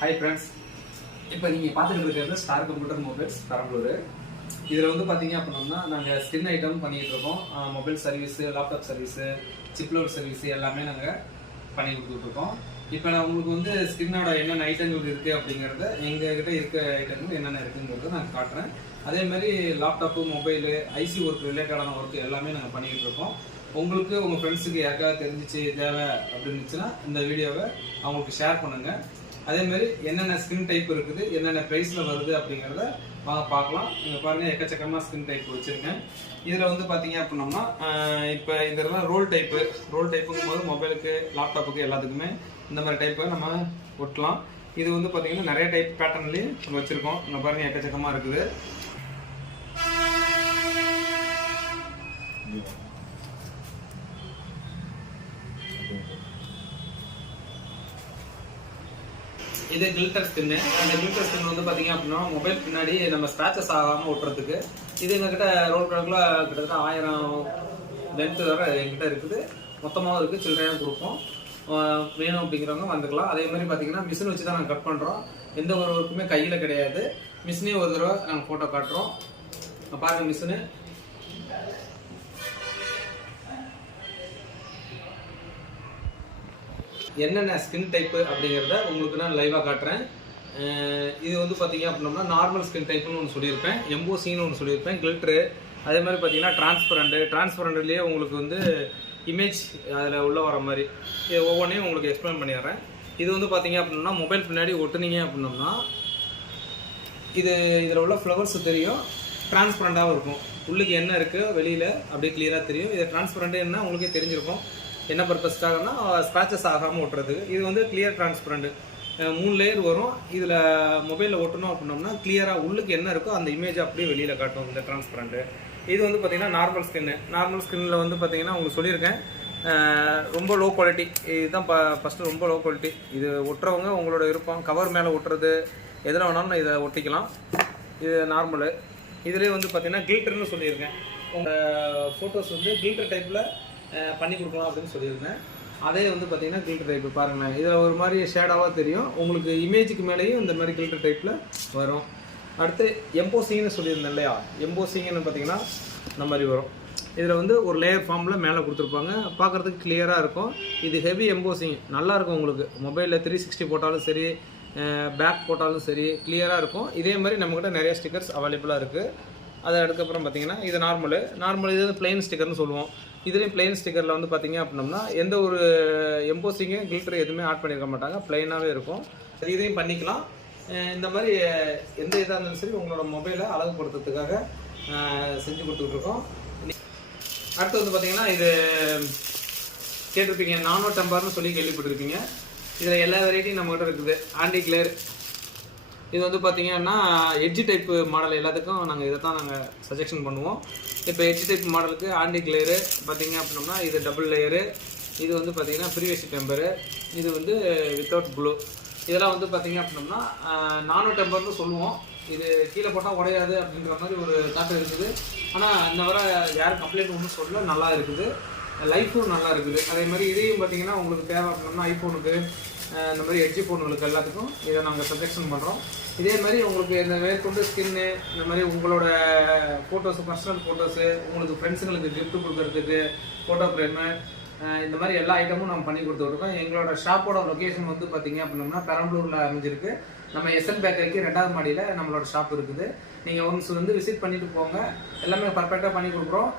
Hi friends, இப்போ நீங்கள் பார்த்துட்டு இருக்கிறது ஸ்டார் கம்ப்யூட்டர் மொபைல்ஸ் பெரம்பலூர். இதில் வந்து பார்த்தீங்க அப்படின்னா நாங்கள் ஸ்கின் ஐட்டம் பண்ணிகிட்டு இருக்கோம். மொபைல் சர்வீஸு, லேப்டாப் சர்வீஸு, சிப்லோட் சர்வீஸு எல்லாமே நாங்கள் பண்ணி கொடுத்துட்ருக்கோம். இப்போ நான் உங்களுக்கு வந்து ஸ்கின்னோட என்னென்ன ஐட்டங்கள் இருக்குது அப்படிங்கிறத எங்ககிட்ட இருக்க ஐட்டங்கள் என்னென்ன இருக்குங்கிறத நான் காட்டுறேன். அதே மாதிரி லேப்டாப்பு, மொபைலு, ஐசி ஒர்க் ரிலேட்டடான ஒர்க் எல்லாமே நாங்கள் பண்ணிக்கிட்டு இருக்கோம். உங்களுக்கு உங்கள் ஃப்ரெண்ட்ஸுக்கு யாருக்காவது தெரிஞ்சிச்சு தேவை அப்படின்னுச்சுன்னா இந்த வீடியோவை அவங்களுக்கு ஷேர் பண்ணுங்கள். அதே மாதிரி என்னென்ன ஸ்கின் டைப் இருக்குது, என்னென்ன ப்ரைஸில் வருது அப்படிங்கிறத வாங்க பார்க்கலாம். நீங்கள் பாருங்கள், எக்கச்சக்கமாக ஸ்கின் டைப் வச்சுருக்கேன். இதில் வந்து பார்த்தீங்க அப்படின்னோம்னா இப்போ இதெல்லாம் ரோல் டைப்புங்கும் போது மொபைலுக்கு, லேப்டாப்புக்கு எல்லாத்துக்குமே இந்த மாதிரி டைப்பை நம்ம ஒட்டலாம். இது வந்து பார்த்தீங்கன்னா நிறைய டைப் பேட்டர்ன்லேயும் வச்சுருக்கோம். இங்கே பாருங்கள், எக்கச்சக்கமாக இருக்குது. இது கில்டர் ஸ்கின்னு. அந்த கில்டர் ஸ்கின் வந்து பார்த்தீங்க அப்படின்னா மொபைல் பின்னாடி நம்ம ஸ்க்ராச்சஸ் ஆகாமல் ஒட்டுறதுக்கு. இது எங்ககிட்ட ரோல் கணக்கில் கிட்டத்தட்ட 1000 லென்த் வர எங்கிட்ட இருக்குது. மொத்தமாகவும் இருக்குது, சில்லறையாக கொடுப்போம். வேணும் அப்படிங்கிறவங்க வந்துக்கலாம். அதே மாதிரி பார்த்தீங்கன்னா மிஷின் வச்சு தான் நாங்கள் கட் பண்ணுறோம். எந்த ஒரு ஒர்க்குமே கையில் கிடையாது. மிஷினே ஒரு தடவை நாங்கள் ஃபோட்டோ காட்டுறோம். பாருங்கள் மிஷினு. என்னென்ன ஸ்கின் டைப்பு அப்படிங்கிறத உங்களுக்கு நான் லைவாக காட்டுறேன். இது வந்து பார்த்தீங்க அப்படின்னா நார்மல் ஸ்கின் டைப்புன்னு ஒன்று சொல்லியிருப்பேன், எம்போசிங்னு ஒன்று சொல்லியிருப்பேன், கில்ட்ரு. அதே மாதிரி பார்த்தீங்கன்னா டிரான்ஸ்பரண்ட்லேயே உங்களுக்கு வந்து இமேஜ் அதில் உள்ள வர மாதிரி இது ஒவ்வொன்றையும் உங்களுக்கு எக்ஸ்பிளைன் பண்ணிடுறேன். இது வந்து பார்த்தீங்க அப்படின்னா மொபைல் பின்னாடி ஒட்டுனீங்க அப்படின்னோம்னா இதில் உள்ள ஃப்ளவர்ஸ் தெரியும், டிரான்ஸ்பரண்ட்டாகவும் இருக்கும். உள்ளுக்கு என்ன இருக்குது வெளியில் அப்படியே கிளியராக தெரியும். இது டிரான்ஸ்பரண்ட்டு என்ன உங்களுக்கே தெரிஞ்சிருக்கும். என்ன பர்பஸ்க்காகனா ஸ்க்ராச்சஸ் ஆகாமல் ஒட்டுறதுக்கு. இது வந்து கிளியர் டிரான்ஸ்பரண்ட் 3 லேயர் வரும். இதில் மொபைலில் ஒட்டணும் அப்படின்னோம்னா கிளியராக உள்ளுக்கு என்ன இருக்கோ அந்த இமேஜ் அப்படியே வெளியில் காட்டும் இந்த டிரான்ஸ்பரண்ட்டு. இது வந்து பார்த்திங்கன்னா நார்மல் ஸ்கின்னில் வந்து பார்த்திங்கன்னா உங்களுக்கு சொல்லியிருக்கேன், ரொம்ப லோ குவாலிட்டி. இதுதான் ஃபஸ்ட்டு ரொம்ப லோ குவாலிட்டி. இது ஒட்டுறவங்க உங்களோட விருப்பம். கவர் மேலே ஒட்டுறது எதில் வேணாலும் இதை ஒட்டிக்கலாம். இது நார்மலு. இதுலேயே வந்து பார்த்திங்கன்னா கில்டர்னு சொல்லியிருக்கேன். உங்கள் ஃபோட்டோஸ் வந்து கில்டர் டைப்பில் பண்ணி கொடுக்கலாம் அப்படின்னு சொல்லியிருந்தேன். அதே வந்து பார்த்தீங்கன்னா கில்டர் டைப்பு பாருங்களேன். இதில் ஒரு மாதிரி ஷேடாவாக தெரியும். உங்களுக்கு இமேஜுக்கு மேலேயும் இந்த மாதிரி கில்டர் டைப்பில் வரும். அடுத்து எம்போசிங்னு சொல்லியிருந்தேன் இல்லையா, எம்போசிங்னு பார்த்தீங்கன்னா இந்த மாதிரி வரும். இதில் வந்து ஒரு லேயர் ஃபார்மில் மேலே கொடுத்துருப்பாங்க, பார்க்குறதுக்கு கிளியராக இருக்கும். இது ஹெவி எம்போசிங், நல்லாயிருக்கும். உங்களுக்கு மொபைலில் 360 போட்டாலும் சரி, பேக் போட்டாலும் சரி, கிளியராக இருக்கும். இதே மாதிரி நம்மக்கிட்ட நிறைய ஸ்டிக்கர்ஸ் அவைலபிளாக இருக்குது. அது அதுக்கப்புறம் பார்த்தீங்கன்னா இது நார்மல் இது வந்து பிளெயின் ஸ்டிக்கர்னு சொல்லுவோம். இதுலேயும் பிளெயின் ஸ்டிக்கரில் வந்து பார்த்தீங்க அப்படின்னோம்னா எந்த ஒரு எம்போசிங்கு, கில்டர் எதுவுமே ஆட் பண்ணியிருக்க மாட்டாங்க, பிளெயினாகவே இருக்கும். இதையும் பண்ணிக்கலாம். இந்த மாதிரி எந்த இதாக இருந்தாலும் சரி உங்களோட மொபைலை அழகுபடுத்துறதுக்காக செஞ்சு கொடுத்துட்ருக்கோம். அடுத்து வந்து பார்த்தீங்கன்னா இது கேட்டிருப்பீங்க, நானோ டெம்பர்னு சொல்லி கேள்விப்பட்டிருப்பீங்க. இதில் எல்லா வெரைட்டியும் நம்மகிட்ட இருக்குது. ஆன்டி கிளேர் இது வந்து பார்த்தீங்கன்னா எட்ஜ் டைப்பு மாடல் எல்லாத்துக்கும் நாங்கள் இதை தான் நாங்கள் சஜெஷன் பண்ணுவோம். இப்போ எட்ஜ் டைப் மாடலுக்கு ஆன்டி கிளேரு பார்த்தீங்க அப்படின்னோம்னா இது டபுள் லேயரு. இது வந்து பார்த்தீங்கன்னா ப்ரீவியஸ் டெம்பரு. இது வந்து வித்தவுட் ப்ளூ. இதெல்லாம் வந்து பார்த்தீங்க அப்படின்னோம்னா நானோ டெம்பர்னு சொல்லுவோம். இது கீழே போட்டால் உடையாது அப்படின்ற மாதிரி ஒரு தாக்கம் இருக்குது. ஆனால் இந்த வர யாரும் கம்ப்ளைண்ட் ஒன்றும் சொல்ல, நல்லா இருக்குது, லைஃபும் நல்லா இருக்குது. அதே மாதிரி இதையும் பார்த்தீங்கன்னா உங்களுக்கு தேவை அப்படின்னா ஐஃபோனுக்கு, இந்த மாதிரி எட்ஜி ஃபோனுங்களுக்கு எல்லாத்துக்கும் இதை நாங்கள் சஜெக்ஷன் பண்ணுறோம். இதே மாதிரி உங்களுக்கு இந்த மேற்கொண்டு ஸ்கின்னு, இந்த மாதிரி உங்களோட ஃபோட்டோஸு, பர்சனல் ஃபோட்டோஸு, உங்களுக்கு ஃப்ரெண்ட்ஸுங்களுக்கு கிஃப்ட் கொடுக்கறதுக்கு ஃபோட்டோ ஃப்ரேமு, இந்த மாதிரி எல்லா ஐட்டமும் நம்ம பண்ணி கொடுத்துருக்கோம். எங்களோட ஷாப்போட லொக்கேஷன் வந்து பார்த்தீங்க அப்படின்னா பெரம்பலூரில் அமைஞ்சிருக்கு. நம்ம எஸ்என் பேக்கரிக்கு 2வது மாடியில் நம்மளோட ஷாப் இருக்குது. நீங்கள் ஒன்ஸ் வந்து விசிட் பண்ணிட்டு போங்க, எல்லாமே பர்ஃபெக்டாக பண்ணி கொடுக்குறோம்.